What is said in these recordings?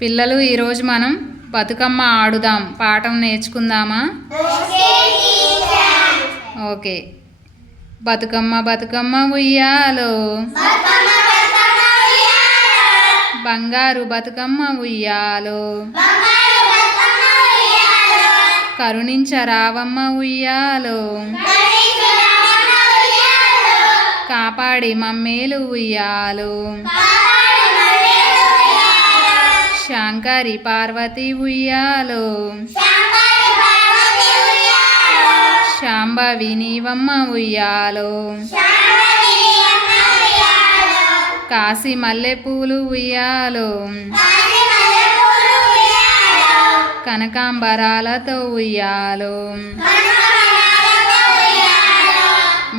పిల్లలు ఈరోజు మనం బతుకమ్మ ఆడుదాం పాఠం నేర్చుకుందామా? ఓకే. బతుకమ్మ బతుకమ్మ ఉయ్యాలో, బంగారు బతుకమ్మ ఉయ్యాలో, కరుణించరావమ్మ ఉయ్యాలో, కాపాడి మమ్మేలు ఉయ్యాలో, శాంకరి పార్వతి ఉయ్యాలో, శాంభవి నీవమ్మ ఉయ్యాలో, కాశీ మల్లెపూలు ఉయ్యాలో, కనకాంబరాలతో ఉయ్యాలో,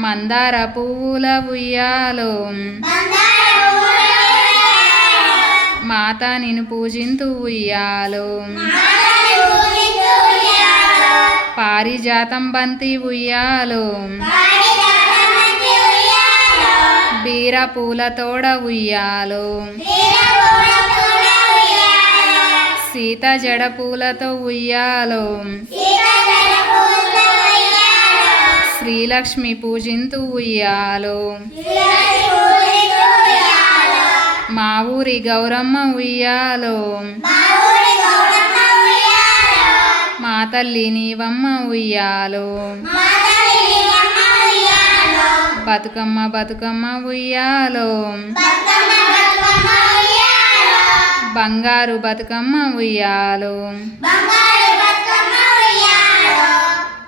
మందార పువ్వుల ఉయ్యాలో, మాత నిన్ను పూజింతు ఉయ్యాలో, పారిజాతం బంతి ఉయ్యాలో, బీర పూల తోడ ఉయ్యాలో, సీత జడ పూలతో ఉయ్యాలో, శ్రీలక్ష్మి పూజింతు ఉయ్యాలో, మా ఊరి గౌరమ్మ ఉయ్యాలో, మా తల్లి నీవమ్మ ఉయ్యాలో, బతుకమ్మ బతుకమ్మ ఉయ్యాలో, బంగారు బతుకమ్మ ఉయ్యాలో.